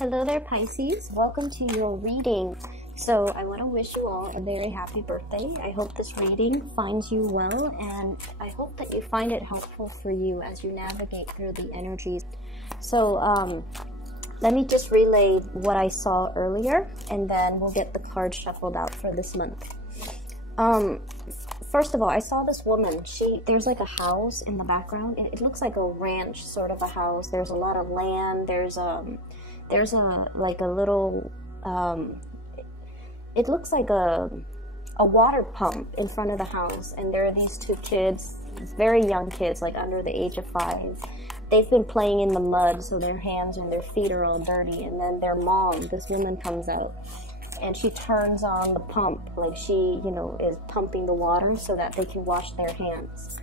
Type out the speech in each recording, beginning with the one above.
Hello there, Pisces. Welcome to your reading. So I want to wish you all a very happy birthday. I hope this reading finds you well, and I hope that you find it helpful for you as you navigate through the energies. So let me just relay what I saw earlier, and then we'll get the cards shuffled out for this month. First of all, I saw this woman. There's like a house in the background. It looks like a ranch sort of a house. There's a lot of land. There's like a little, it looks like a water pump in front of the house, and there are these two kids, very young kids, like under the age of 5. They've been playing in the mud, so their hands and their feet are all dirty, and then their mom, this woman, comes out, and she turns on the pump, like she, is pumping the water so that they can wash their hands.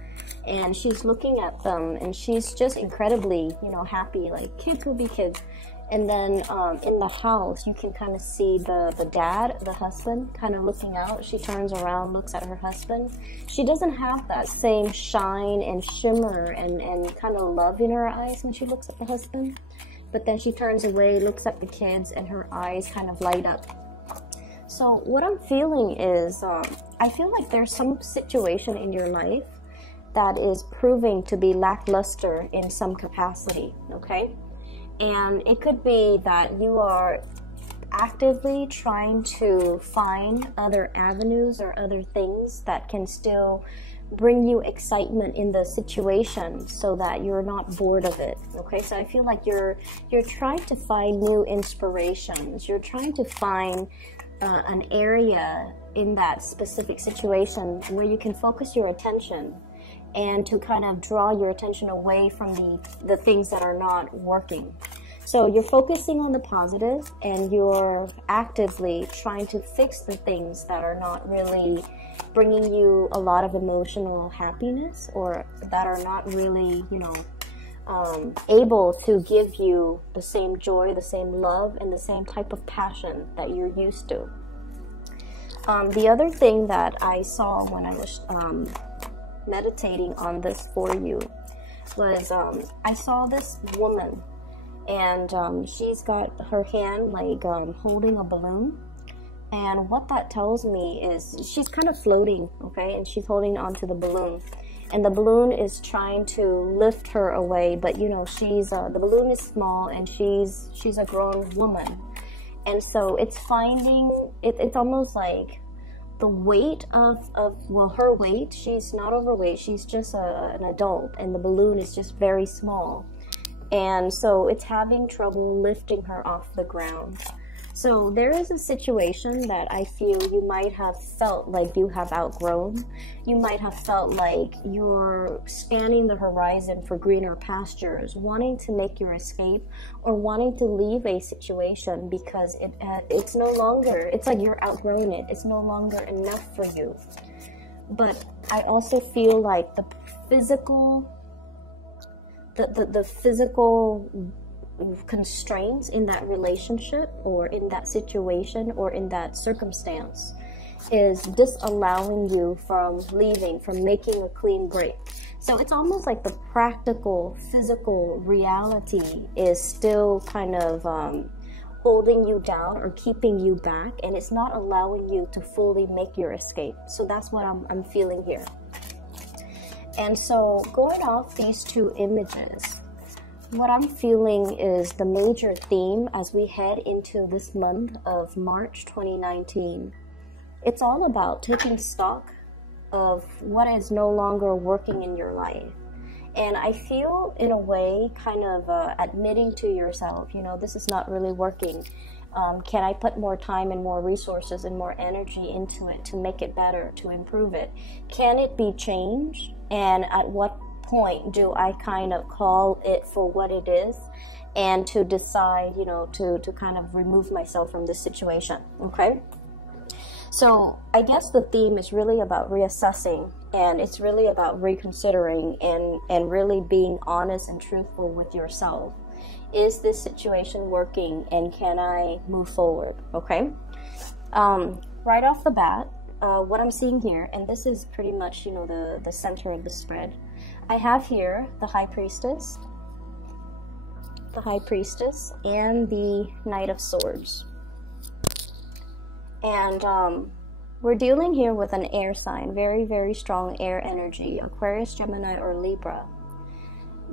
And she's looking at them, and she's just incredibly, happy, like kids will be kids. And then in the house, you can kind of see the dad, the husband, kind of looking out. She turns around, looks at her husband. She doesn't have that same shine and shimmer and kind of love in her eyes when she looks at the husband. But then she turns away, looks at the kids, and her eyes kind of light up. So what I'm feeling is, I feel like there's some situation in your life that is proving to be lackluster in some capacity, okay? And it could be that you are actively trying to find other avenues or other things that can still bring you excitement in the situation so that you're not bored of it. Okay, so I feel like you're trying to find new inspirations. You're trying to find an area in that specific situation where you can focus your attention and to kind of draw your attention away from the things that are not working. So you're focusing on the positive, and you're actively trying to fix the things that are not really bringing you a lot of emotional happiness, or that are not really, able to give you the same joy, the same love, and the same type of passion that you're used to. The other thing that I saw when I was meditating on this for you was I saw this woman, and she's got her hand like holding a balloon, and what that tells me is she's kind of floating, okay, and she's holding onto the balloon, and the balloon is trying to lift her away, but she's the balloon is small, and she's a grown woman, and so it's finding it's almost like the weight of her weight. She's not overweight, she's just an adult, and the balloon is just very small, and so it's having trouble lifting her off the ground. So there is a situation that I feel you might have felt like you have outgrown. You might have felt like you're scanning the horizon for greener pastures, wanting to make your escape, or wanting to leave a situation because it's no longer, it's like you're outgrowing it. It's no longer enough for you. But I also feel like the physical constraints in that relationship or in that situation or in that circumstance is disallowing you from leaving, from making a clean break. So it's almost like the practical, physical reality is still kind of holding you down or keeping you back, and it's not allowing you to fully make your escape. So that's what I'm feeling here. And so going off these two images, what I'm feeling is the major theme as we head into this month of March 2019. It's all about taking stock of what is no longer working in your life. And I feel, in a way, kind of admitting to yourself, this is not really working. Can I put more time and more resources and more energy into it to make it better, to improve it? Can it be changed? And at what point do I kind of call it for what it is, and to decide, to kind of remove myself from this situation, okay? So I guess the theme is really about reassessing, and it's really about reconsidering and really being honest and truthful with yourself. Is this situation working, and can I move forward, okay? Right off the bat, what I'm seeing here, and this is pretty much, the center of the spread, I have here the High Priestess, the High Priestess, and the Knight of Swords. And we're dealing here with an air sign, very, very strong air energy, Aquarius, Gemini, or Libra.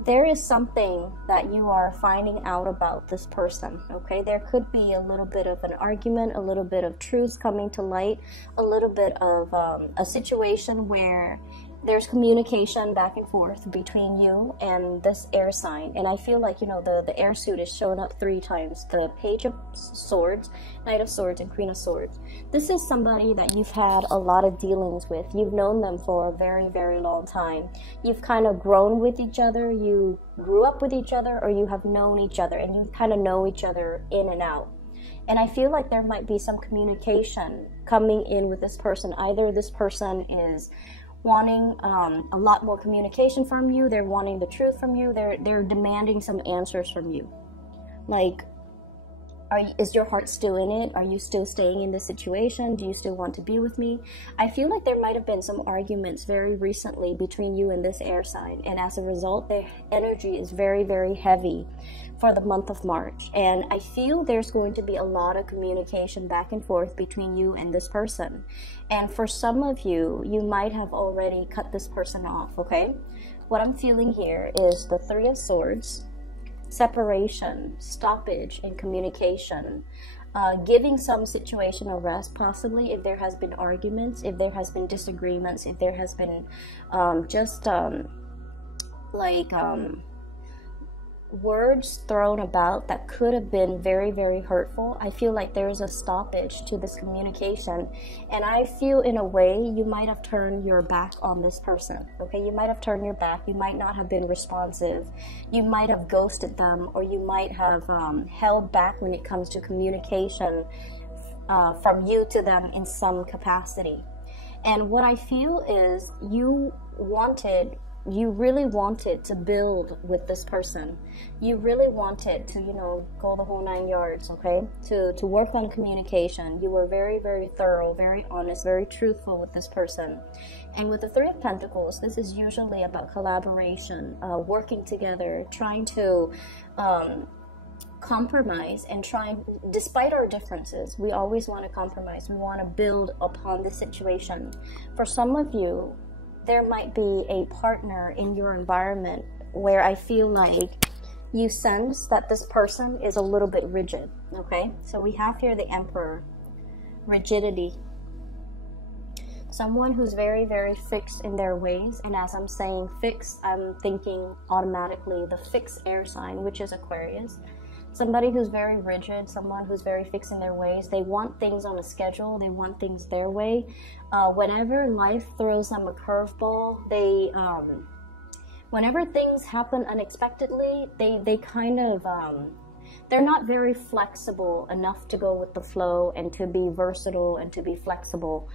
There is something that you are finding out about this person, okay? There could be a little bit of an argument, a little bit of truth coming to light, a little bit of a situation where there's communication back and forth between you and this air sign. And I feel like, you know, the air suit is showing up 3 times. The Page of Swords, Knight of Swords, and Queen of Swords. This is somebody that you've had a lot of dealings with. You've known them for a very, very long time. You've kind of grown with each other. You grew up with each other, or you have known each other, and you kind of know each other in and out. And I feel like there might be some communication coming in with this person. Either this person is wanting a lot more communication from you, they're wanting the truth from you, they're demanding some answers from you. Like, is your heart still in it? Are you still staying in this situation? Do you still want to be with me? I feel like there might have been some arguments very recently between you and this air sign, and as a result, their energy is very, very heavy for the month of March. And I feel there's going to be a lot of communication back and forth between you and this person. And for some of you, you might have already cut this person off, okay? What I'm feeling here is the 3 of Swords, separation, stoppage in communication, giving some situation a rest, possibly if there has been arguments, if there has been disagreements, if there has been words thrown about that could have been very, very hurtful. I feel like there is a stoppage to this communication, and I feel in a way you might have turned your back on this person, okay? You might have turned your back. You might not have been responsive. You might have ghosted them, or you might have held back when it comes to communication from you to them in some capacity. And what I feel is you really wanted to build with this person. You really wanted to, you know, go the whole 9 yards, okay? To work on communication. You were very, very thorough, very honest, very truthful with this person. And with the 3 of Pentacles, this is usually about collaboration, working together, trying to compromise, and despite our differences, we always want to compromise. We want to build upon the situation. For some of you, there might be a partner in your environment where I feel like you sense that this person is a little bit rigid, okay? So we have here the Emperor, rigidity. Someone who's very, very fixed in their ways, and as I'm saying fixed, I'm thinking automatically the fixed air sign, which is Aquarius. Somebody who's very rigid, someone who's very fixed in their ways. They want things on a schedule. They want things their way. Whenever life throws them a curveball, whenever things happen unexpectedly, they kind of, they're not very flexible enough to go with the flow and to be versatile and to be flexible.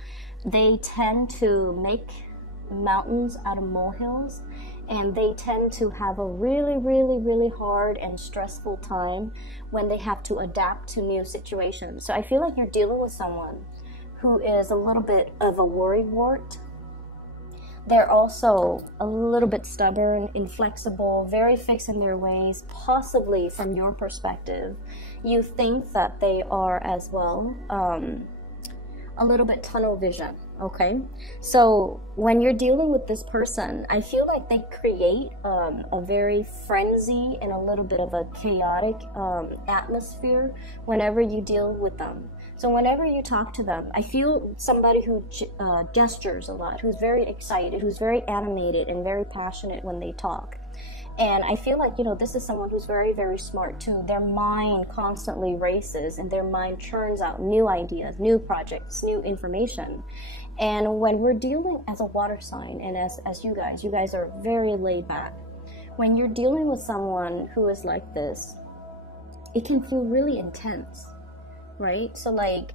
They tend to make mountains out of molehills, and they tend to have a really, really, really hard and stressful time when they have to adapt to new situations. So I feel like you're dealing with someone who is a little bit of a worrywart. They're also a little bit stubborn, inflexible, very fixed in their ways. Possibly from your perspective, you think that they are as well a little bit tunnel vision, okay? So when you're dealing with this person, I feel like they create a very frenzy and a little bit of a chaotic atmosphere whenever you deal with them. So whenever you talk to them, I feel somebody who gestures a lot, who's very excited, who's very animated and very passionate when they talk. And I feel like, you know, this is someone who's very, very smart too. Their mind constantly races, and their mind churns out new ideas, new projects, new information. And when we're dealing as a water sign, and as you guys are very laid back. When you're dealing with someone who is like this, it can feel really intense, right? So like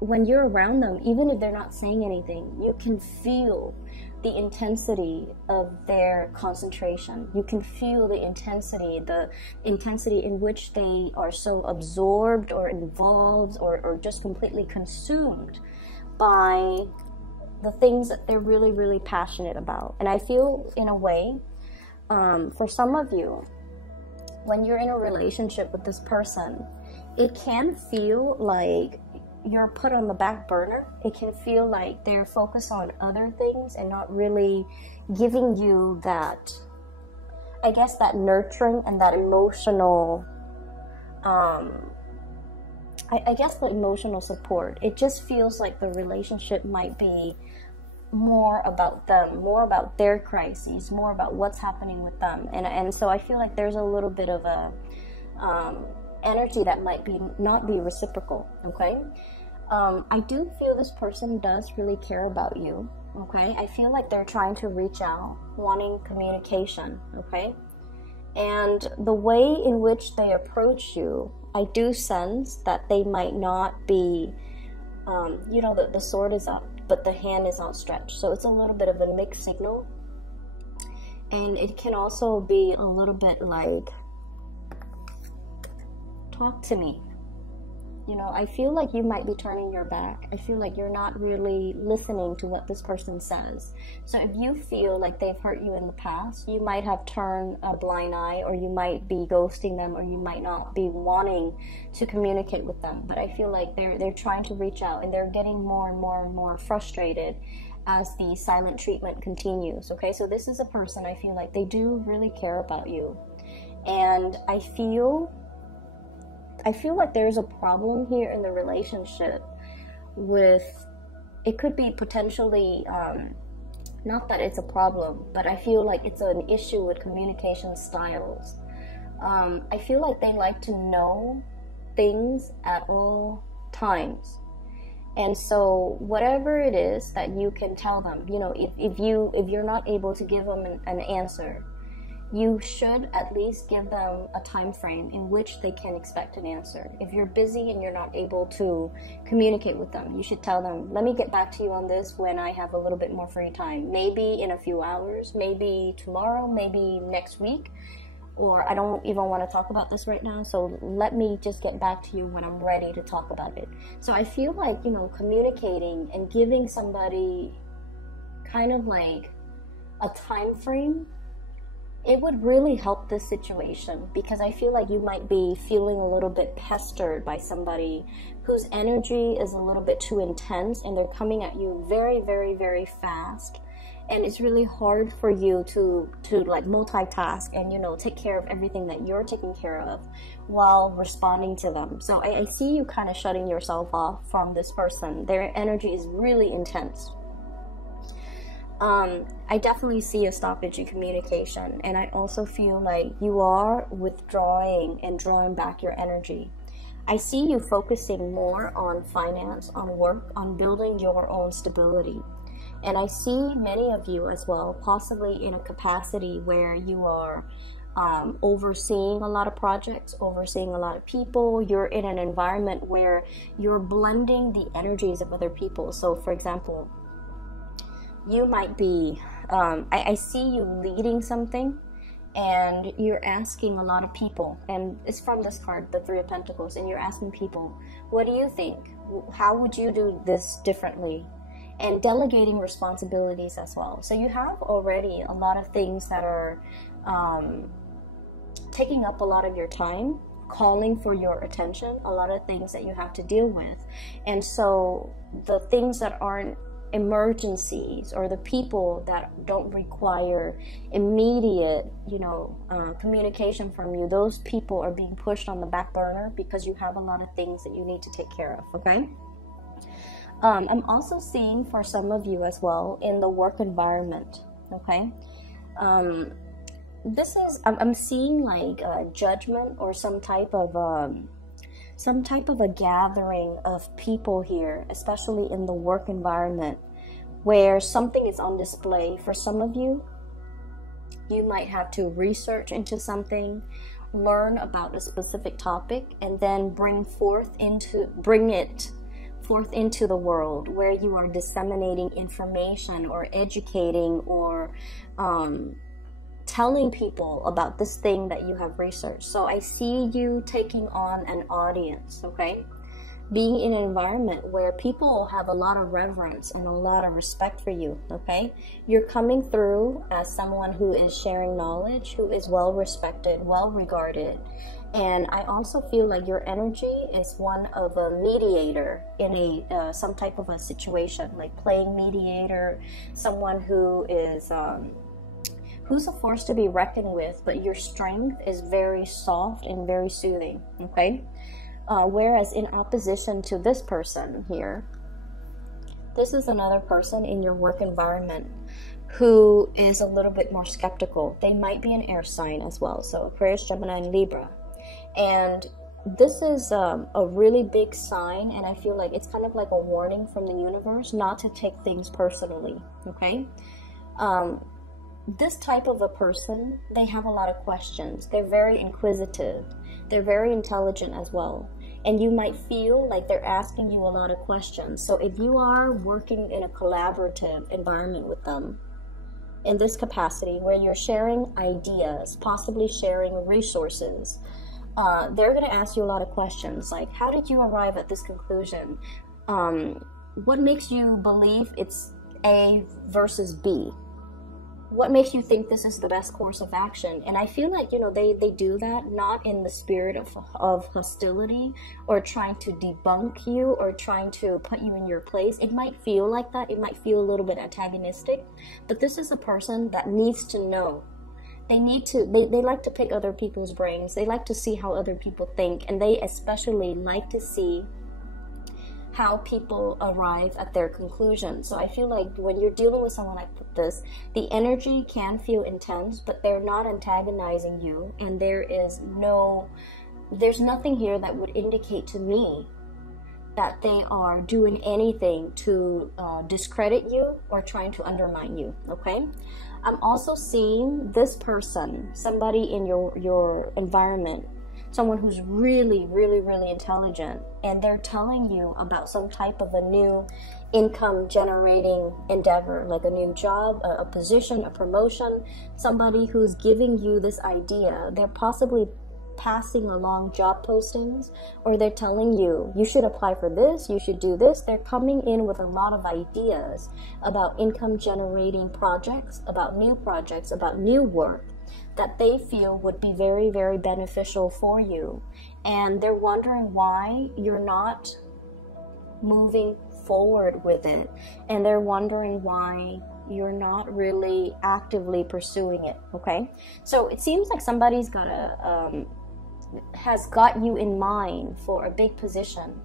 when you're around them, even if they're not saying anything, you can feel the intensity of their concentration. You can feel the intensity in which they are so absorbed or involved or just completely consumed by the things that they're really, really passionate about. And I feel in a way, for some of you, when you're in a relationship with this person, it can feel like you're put on the back burner. It can feel like they're focused on other things and not really giving you that, I guess, that nurturing and that emotional, I guess the emotional support. It just feels like the relationship might be more about them, more about their crises, more about what's happening with them. And so I feel like there's a little bit of a energy that might not be reciprocal, okay? I do feel this person does really care about you, okay? I feel like they're trying to reach out, wanting communication, okay? And the way in which they approach you, I do sense that they might not be, you know, the sword is up, but the hand is outstretched. So it's a little bit of a mixed signal. And it can also be a little bit like, talk to me. You know, I feel like you might be turning your back. I feel like you're not really listening to what this person says. So if you feel like they've hurt you in the past, you might have turned a blind eye, or you might be ghosting them, or you might not be wanting to communicate with them. But I feel like they're trying to reach out, and they're getting more and more and more frustrated as the silent treatment continues. Okay, so this is a person, I feel like they do really care about you. And I feel like there's a problem here in the relationship with, it could be potentially, not that it's a problem, but I feel like it's an issue with communication styles. I feel like they like to know things at all times. And so whatever it is that you can tell them, you know, if you're not able to give them an answer, you should at least give them a time frame in which they can expect an answer. If you're busy and you're not able to communicate with them, you should tell them, let me get back to you on this when I have a little bit more free time. Maybe in a few hours, maybe tomorrow, maybe next week, or I don't even want to talk about this right now, so let me just get back to you when I'm ready to talk about it. So I feel like, you know, communicating and giving somebody kind of like a time frame, it would really help this situation, because I feel like you might be feeling a little bit pestered by somebody whose energy is a little bit too intense, and they're coming at you very, very, very fast. And it's really hard for you to like multitask and, you know, take care of everything that you're taking care of while responding to them. So I see you kind of shutting yourself off from this person. Their energy is really intense. I definitely see a stoppage in communication, and I also feel like you are withdrawing and drawing back your energy. I see you focusing more on finance, on work, on building your own stability. And I see many of you as well, possibly in a capacity where you are overseeing a lot of projects, overseeing a lot of people. You're in an environment where you're blending the energies of other people. So for example, you might be, I see you leading something, and you're asking a lot of people, and it's from this card, the Three of Pentacles, and you're asking people, what do you think? How would you do this differently? And delegating responsibilities as well. So you have already a lot of things that are taking up a lot of your time, calling for your attention, a lot of things that you have to deal with. And so the things that aren't emergencies, or the people that don't require immediate, you know, communication from you, those people are being pushed on the back burner because you have a lot of things that you need to take care of, okay? I'm also seeing for some of you as well in the work environment, okay? This is, I'm seeing like a judgment, or some type of a gathering of people here, especially in the work environment, where something is on display. For some of you, you might have to research into something, learn about a specific topic, and then bring it forth into the world, where you are disseminating information or educating or telling people about this thing that you have researched. So I see you taking on an audience, okay? being in an environment where people have a lot of reverence and a lot of respect for you, okay? You're coming through as someone who is sharing knowledge, who is well respected, well regarded. And I also feel like your energy is one of a mediator in a some type of a situation, like playing mediator, someone who is who's a force to be reckoned with, but your strength is very soft and very soothing, okay? Whereas in opposition to this person here, this is another person in your work environment who is a little bit more skeptical. They might be an air sign as well, so Aquarius, Gemini, and Libra. And this is a really big sign, and I feel like it's kind of like a warning from the universe not to take things personally, okay? This type of a person, they have a lot of questions. They're very inquisitive. They're very intelligent as well. And you might feel like they're asking you a lot of questions. So if you are working in a collaborative environment with them, in this capacity where you're sharing ideas, possibly sharing resources, they're going to ask you a lot of questions like, how did you arrive at this conclusion? What makes you believe it's A versus B? What makes you think this is the best course of action? And I feel like, you know, they do that not in the spirit of hostility or trying to debunk you or trying to put you in your place. It might feel like that. It might feel a little bit antagonistic. But this is a person that needs to know. They like to pick other people's brains. They like to see how other people think. And they especially like to see how people arrive at their conclusion. So I feel like when you're dealing with someone like this, the energy can feel intense, but they're not antagonizing you, and there's nothing here that would indicate to me that they are doing anything to discredit you or trying to undermine you, okay? I'm also seeing this person, somebody in your environment, someone who's really, really, really intelligent, and they're telling you about some type of a new income generating endeavor, like a new job, a position, a promotion, somebody who's giving you this idea. They're possibly passing along job postings, or they're telling you, you should apply for this, you should do this. They're coming in with a lot of ideas about income generating projects, about new work that they feel would be very, very beneficial for you. And they're wondering why you're not moving forward with it. And they're wondering why you're not really actively pursuing it, okay? So it seems like somebody's has got you in mind for a big position,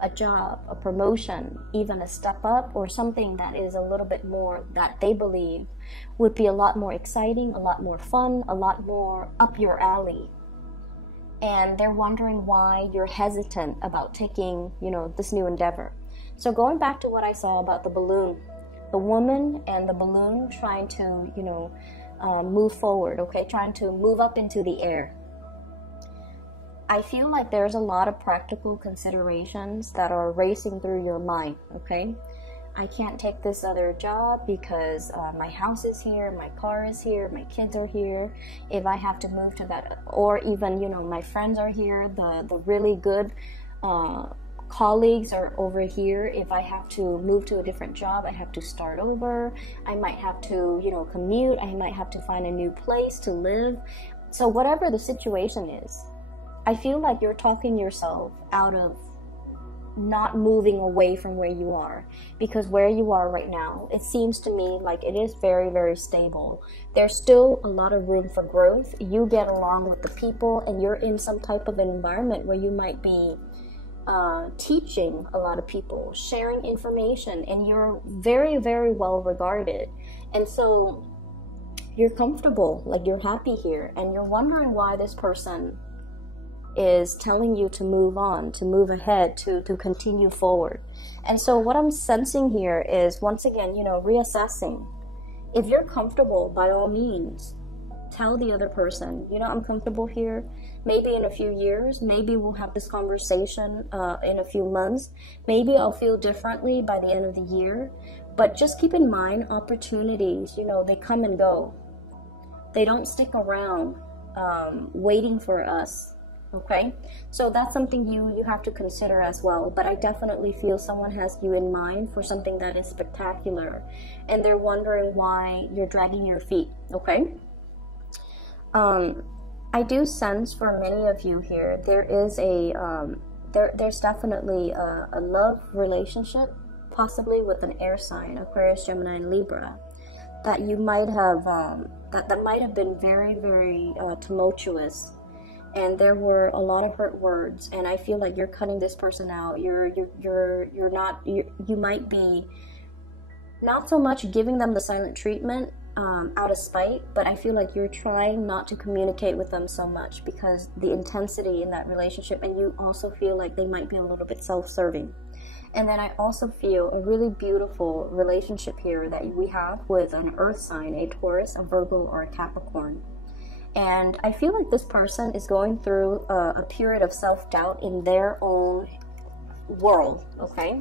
a job, a promotion, even a step up, or something that is a little bit more that they believe would be a lot more exciting, a lot more fun, a lot more up your alley. And they're wondering why you're hesitant about taking, you know, this new endeavor. So going back to what I saw about the balloon, the woman and the balloon trying to, you know, move forward, okay, trying to move up into the air. I feel like there's a lot of practical considerations that are racing through your mind, okay? I can't take this other job because my house is here, my car is here, my kids are here. If I have to move to that, or even, you know, my friends are here, the really good colleagues are over here. If I have to move to a different job, I have to start over. I might have to, you know, commute. I might have to find a new place to live. So whatever the situation is, I feel like you're talking yourself out of not moving away from where you are, because where you are right now, it seems to me like it is very, very stable. There's still a lot of room for growth. You get along with the people, and you're in some type of an environment where you might be teaching a lot of people, sharing information, and you're very, very well regarded. And so you're comfortable, like you're happy here, and you're wondering why this person is telling you to move on, to move ahead, to continue forward. And so what I'm sensing here is, once again, you know, reassessing. If you're comfortable, by all means, tell the other person, you know, I'm comfortable here. Maybe in a few years, maybe we'll have this conversation in a few months. Maybe I'll feel differently by the end of the year. But just keep in mind, opportunities, you know, they come and go. They don't stick around waiting for us. Okay, so that's something you have to consider as well. But I definitely feel someone has you in mind for something that is spectacular, and they're wondering why you're dragging your feet. Okay, I do sense for many of you here there is there's definitely a love relationship, possibly with an air sign, Aquarius, Gemini, and Libra, that you might have that might have been very, very tumultuous. And there were a lot of hurt words, and I feel like you're cutting this person out. You might be not so much giving them the silent treatment out of spite, but I feel like you're trying not to communicate with them so much because the intensity in that relationship, and you also feel like they might be a little bit self-serving. And then I also feel a really beautiful relationship here that we have with an earth sign, a Taurus, a Virgo, or a Capricorn. And I feel like this person is going through a period of self-doubt in their own world, okay?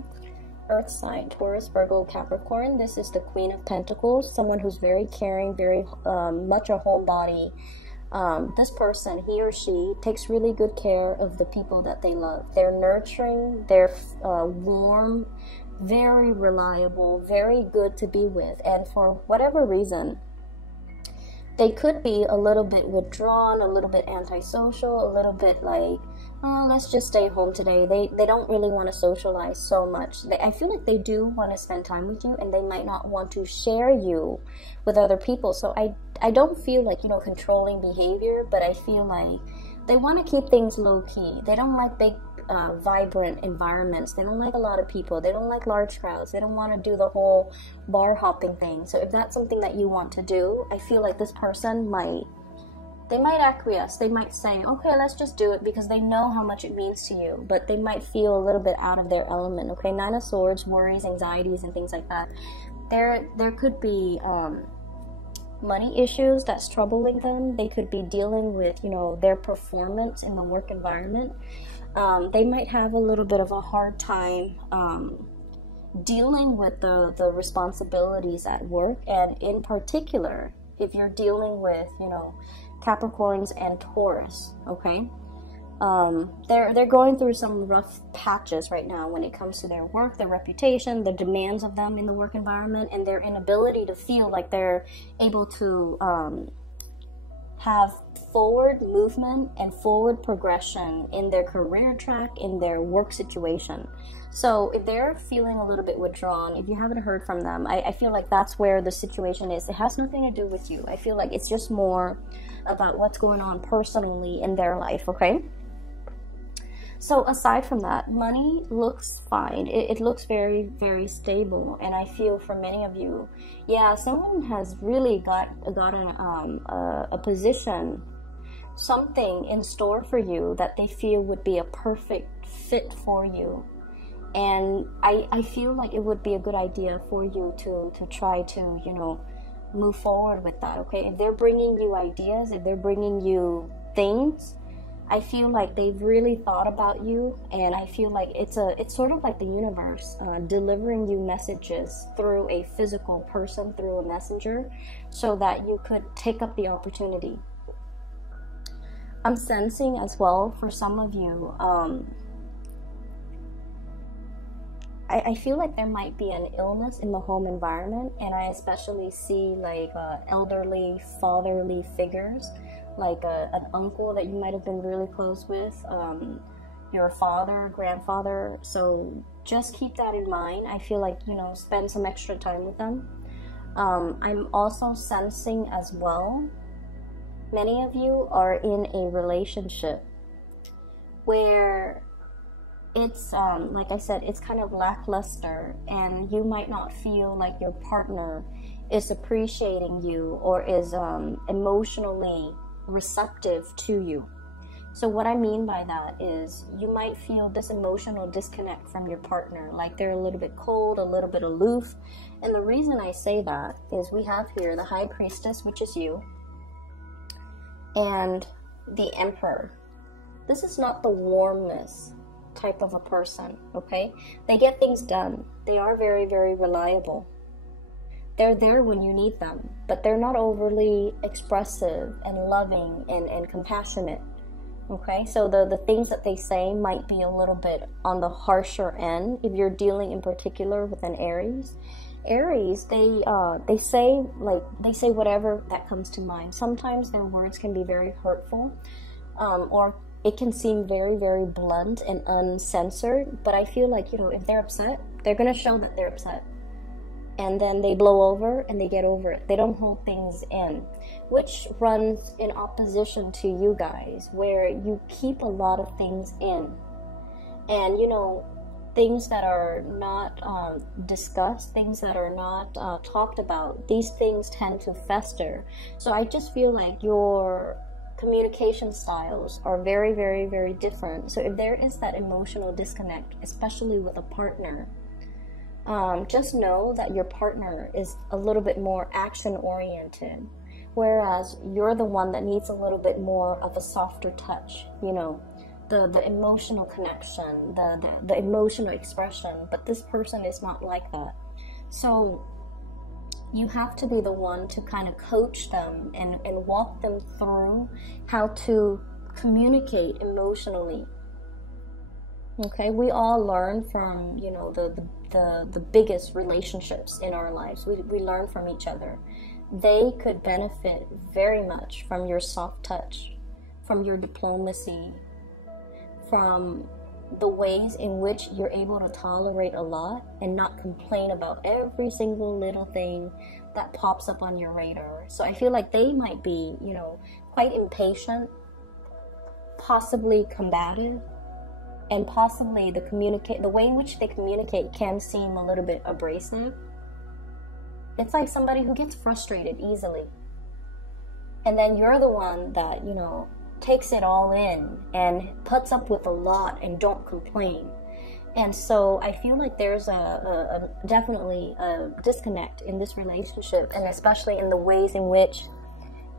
Earth sign, Taurus, Virgo, Capricorn. This is the Queen of Pentacles, someone who's very caring, very much a homebody. This person, he or she, takes really good care of the people that they love. They're nurturing, they're warm, very reliable, very good to be with. And for whatever reason, they could be a little bit withdrawn, a little bit antisocial, a little bit like, oh, let's just stay home today. They don't really want to socialize so much. I feel like they do want to spend time with you, and they might not want to share you with other people. So I don't feel like, controlling behavior, but I feel like they want to keep things low-key. They don't like big, vibrant environments. They don't like a lot of people. They don't like large crowds. They don't want to do the whole bar hopping thing. So if that's something that you want to do, I feel like this person might acquiesce. They might say, okay, let's just do it, because they know how much it means to you, but they might feel a little bit out of their element. Okay, Nine of Swords, worries, anxieties, and things like that. There could be money issues that's troubling them. They could be dealing with, their performance in the work environment. They might have a little bit of a hard time dealing with the responsibilities at work, and in particular, if you're dealing with, Capricorns and Taurus, okay? They're going through some rough patches right now when it comes to their work, their reputation, the demands of them in the work environment, and their inability to feel like they're able to have forward movement and forward progression in their career track, in their work situation. So if they're feeling a little bit withdrawn, if you haven't heard from them, I feel like that's where the situation is. It has nothing to do with you. I feel like it's just more about what's going on personally in their life, okay? So aside from that, money looks fine. It looks very, very stable. And I feel for many of you, yeah, someone has really gotten a position, something in store for you that they feel would be a perfect fit for you. And I feel like it would be a good idea for you to try to, move forward with that, okay? If they're bringing you ideas, if they're bringing you things, I feel like they've really thought about you, and I feel like it's sort of like the universe delivering you messages through a physical person, through a messenger, so that you could take up the opportunity. I'm sensing as well for some of you, I feel like there might be an illness in the home environment, and I especially see like elderly, fatherly figures, like an uncle that you might have been really close with, your father, grandfather. So just keep that in mind. I feel like, spend some extra time with them. I'm also sensing as well, many of you are in a relationship where it's, like I said, it's kind of lackluster, and you might not feel like your partner is appreciating you or is emotionally receptive to you. So what I mean by that is you might feel this emotional disconnect from your partner, like they're a little bit cold, a little bit aloof. And the reason I say that is we have here the High Priestess, which is you, and the Emperor. This is not the warmness type of a person, okay? They get things done. They are very, very reliable. They're there when you need them, but they're not overly expressive and loving and compassionate. Okay, so the things that they say might be a little bit on the harsher end if you're dealing in particular with an Aries. Aries, they say whatever that comes to mind. Sometimes their words can be very hurtful, or it can seem very, very blunt and uncensored. But I feel like, you know, if they're upset, they're gonna show that they're upset, and then they blow over and they get over it. They don't hold things in, which runs in opposition to you guys, where you keep a lot of things in, and you know, things that are not discussed, things that are not talked about, these things tend to fester. So I just feel like your communication styles are very, very, very different. So if there is that emotional disconnect, especially with a partner, just know that your partner is a little bit more action oriented, whereas you're the one that needs a little bit more of a softer touch, you know, the emotional connection, the emotional expression. But this person is not like that. So you have to be the one to kind of coach them and walk them through how to communicate emotionally. Okay, we all learn from, you know, the biggest relationships in our lives. We learn from each other. They could benefit very much from your soft touch, from your diplomacy, from the ways in which you're able to tolerate a lot and not complain about every single little thing that pops up on your radar. So I feel like they might be, you know, quite impatient, possibly combative, and possibly the way in which they communicate can seem a little bit abrasive. It's like somebody who gets frustrated easily, and then you're the one that, you know, takes it all in and puts up with a lot and don't complain. And so I feel like there's definitely a disconnect in this relationship, and especially in the ways in which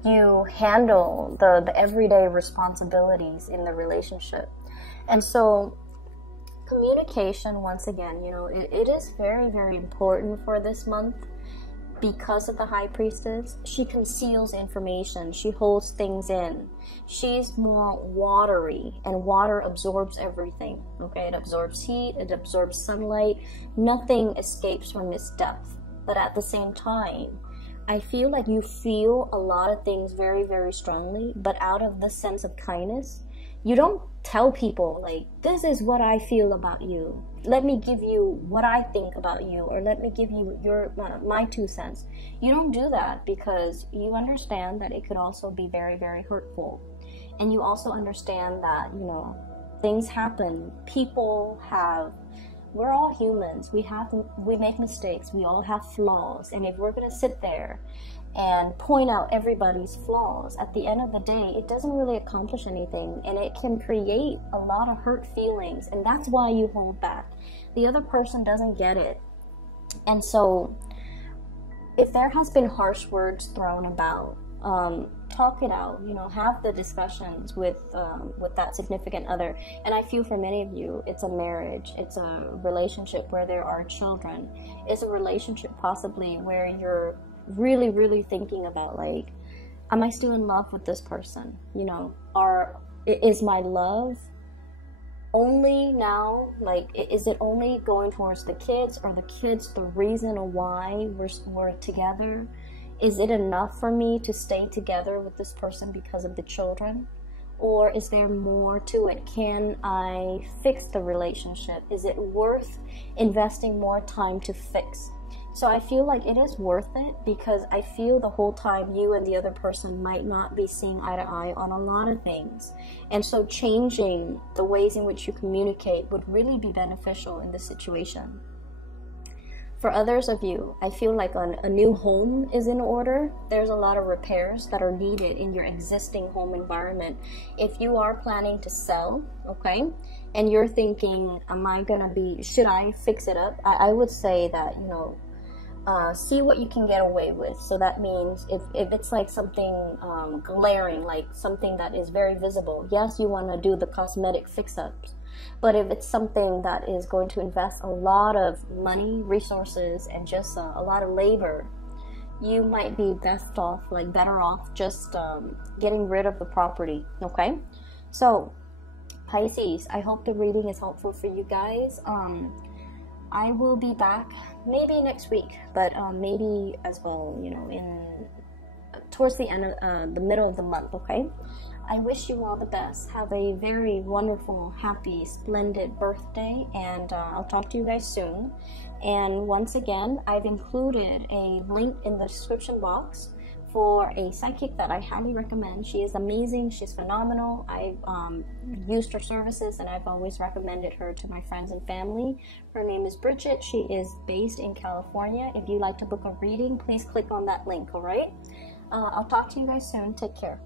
you handle the everyday responsibilities in the relationship. And so communication, once again, you know, it is very, very important for this month. Because of the High Priestess, she conceals information, she holds things in. She's more watery, and water absorbs everything. Okay, it absorbs heat, it absorbs sunlight. Nothing escapes from its depth. But at the same time, I feel like you feel a lot of things very, very strongly, but out of this sense of kindness, you don't tell people like, this is what I feel about you. Let me give you what I think about you, or let me give you my 2 cents. You don't do that because you understand that it could also be very, very hurtful. And you also understand that, you know, things happen. We're all humans. We make mistakes. We all have flaws. And if we're going to sit there and point out everybody's flaws, at the end of the day, it doesn't really accomplish anything, and it can create a lot of hurt feelings, and that's why you hold back. The other person doesn't get it. And so if there has been harsh words thrown about, talk it out, you know, have the discussions with that significant other. And I feel for many of you, it's a marriage, it's a relationship where there are children, it's a relationship possibly where you're really, really thinking about, like, am I still in love with this person? You know, is my love only now, like, is it only going towards the kids? Are the kids the reason why we're together? Is it enough for me to stay together with this person because of the children? Or is there more to it? Can I fix the relationship? Is it worth investing more time to fix? So I feel like it is worth it, because I feel the whole time you and the other person might not be seeing eye to eye on a lot of things. And so changing the ways in which you communicate would really be beneficial in this situation. For others of you, I feel like a new home is in order. There's a lot of repairs that are needed in your existing home environment. If you are planning to sell, okay, and you're thinking, should I fix it up? I would say that, you know, see what you can get away with. So that means if it's like something glaring, like something that is very visible, yes, you want to do the cosmetic fix-ups. But if it's something that is going to invest a lot of money, resources, and just a lot of labor, you might be better off just getting rid of the property, okay? So Pisces, I hope the reading is helpful for you guys. I will be back maybe next week, but maybe as well, you know, in towards the end of the middle of the month. Okay, I wish you all the best. Have a very wonderful, happy, splendid birthday, and I'll talk to you guys soon. And once again, I've included a link in the description box for a psychic that I highly recommend. She is amazing. She's phenomenal. I've used her services, and I've always recommended her to my friends and family. Her name is Bridget. She is based in California. If you'd like to book a reading, please click on that link, all right? I'll talk to you guys soon. Take care.